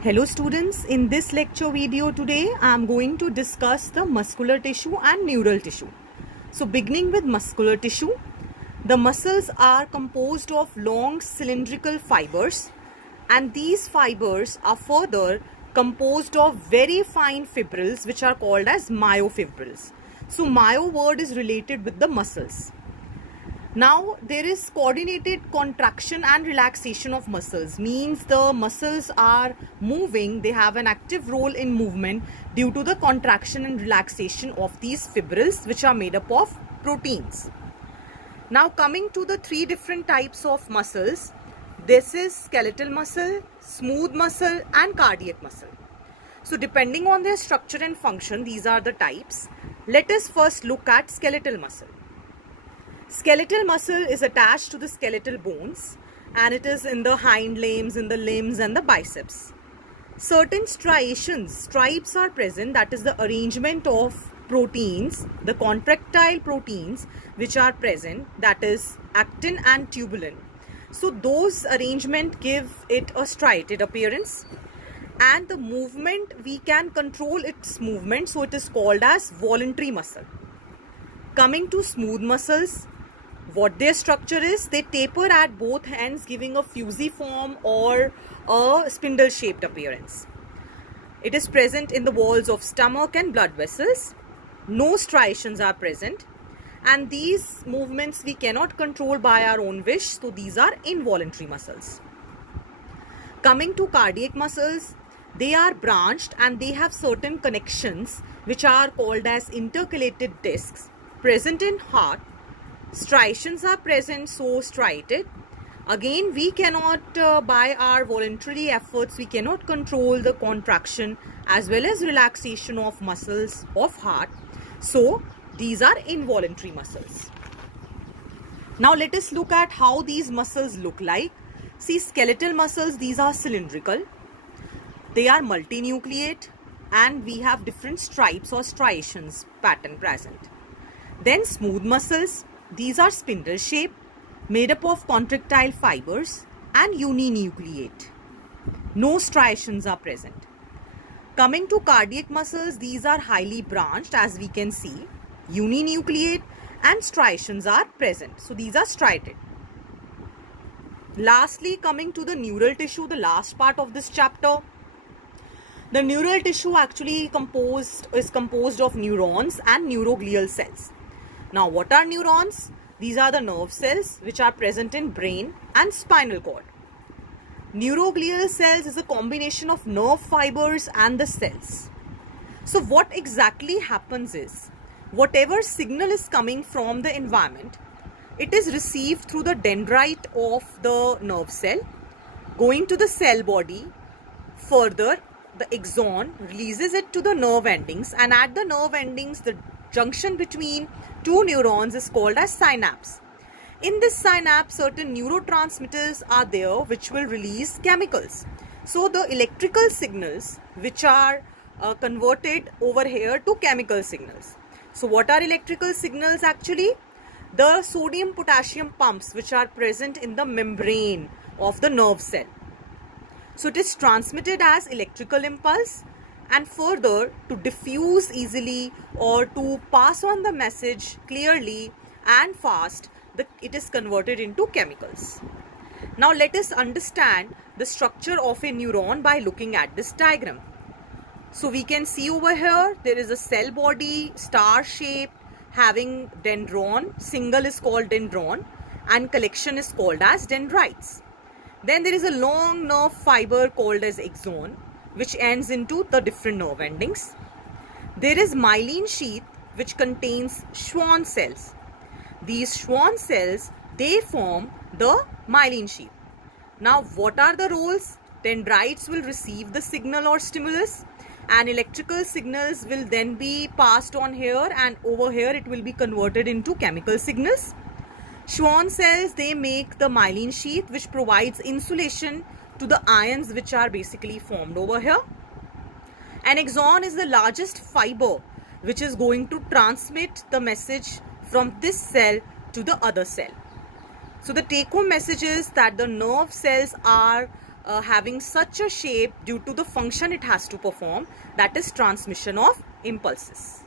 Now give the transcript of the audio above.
Hello students, in this lecture video today I am going to discuss the muscular tissue and neural tissue. So beginning with muscular tissue, the muscles are composed of long cylindrical fibers, and these fibers are further composed of very fine fibrils which are called as myofibrils. So myo word is related with the muscles. Now there is coordinated contraction and relaxation of muscles, means the muscles are moving, they have an active role in movement due to the contraction and relaxation of these fibrils which are made up of proteins. Now coming to the three different types of muscles, this is skeletal muscle, smooth muscle and cardiac muscle. So depending on their structure and function, these are the types. Let us first look at skeletal muscle. Skeletal muscle is attached to the skeletal bones and it is in the hind limbs, in the limbs and the biceps. Certain striations, stripes are present, that is the arrangement of proteins, the contractile proteins which are present, that is actin and tubulin. So those arrangement give it a striated appearance, and the movement, we can control its movement, so it is called as voluntary muscle. Coming to smooth muscles, what their structure is, they taper at both ends, giving a fusiform or a spindle shaped appearance. It is present in the walls of stomach and blood vessels. No striations are present, and these movements we cannot control by our own wish, so these are involuntary muscles. Coming to cardiac muscles, they are branched and they have certain connections which are called as intercalated discs present in heart. Striations are present, so striated. Again, we cannot by our voluntary efforts, we cannot control the contraction as well as relaxation of muscles of heart, so these are involuntary muscles. Now let us look at how these muscles look like. See, skeletal muscles, these are cylindrical, they are multinucleate and we have different stripes or striations pattern present. Then smooth muscles, these are spindle shaped, made up of contractile fibers and uninucleate. No striations are present. Coming to cardiac muscles, these are highly branched, as we can see, uninucleate, and striations are present. So these are striated. Lastly, coming to the neural tissue, the last part of this chapter. The neural tissue actually is composed of neurons and neuroglial cells. Now, what are neurons? These are the nerve cells which are present in brain and spinal cord. Neuroglial cells is a combination of nerve fibers and the cells. So what exactly happens is, whatever signal is coming from the environment, it is received through the dendrite of the nerve cell, going to the cell body. Further, the axon releases it to the nerve endings, and at the nerve endings, the junction between two neurons is called as synapse. In this synapse, certain neurotransmitters are there which will release chemicals. So the electrical signals which are converted over here to chemical signals. So what are electrical signals actually? The sodium potassium pumps which are present in the membrane of the nerve cell. So it is transmitted as electrical impulse, and further to diffuse easily or to pass on the message clearly and fast, it is converted into chemicals. Now let us understand the structure of a neuron by looking at this diagram. So we can see over here, there is a cell body, star shaped, having dendron, single is called dendron and collection is called as dendrites. Then there is a long nerve fiber called as axon, which ends into the different nerve endings. There is myelin sheath which contains Schwann cells. These Schwann cells, they form the myelin sheath. Now what are the roles? Dendrites will receive the signal or stimulus, and electrical signals will then be passed on here, and over here it will be converted into chemical signals. Schwann cells, they make the myelin sheath which provides insulation to the ions which are basically formed over here. An axon is the largest fiber which is going to transmit the message from this cell to the other cell. So the take home message is that the nerve cells are having such a shape due to the function it has to perform, that is transmission of impulses.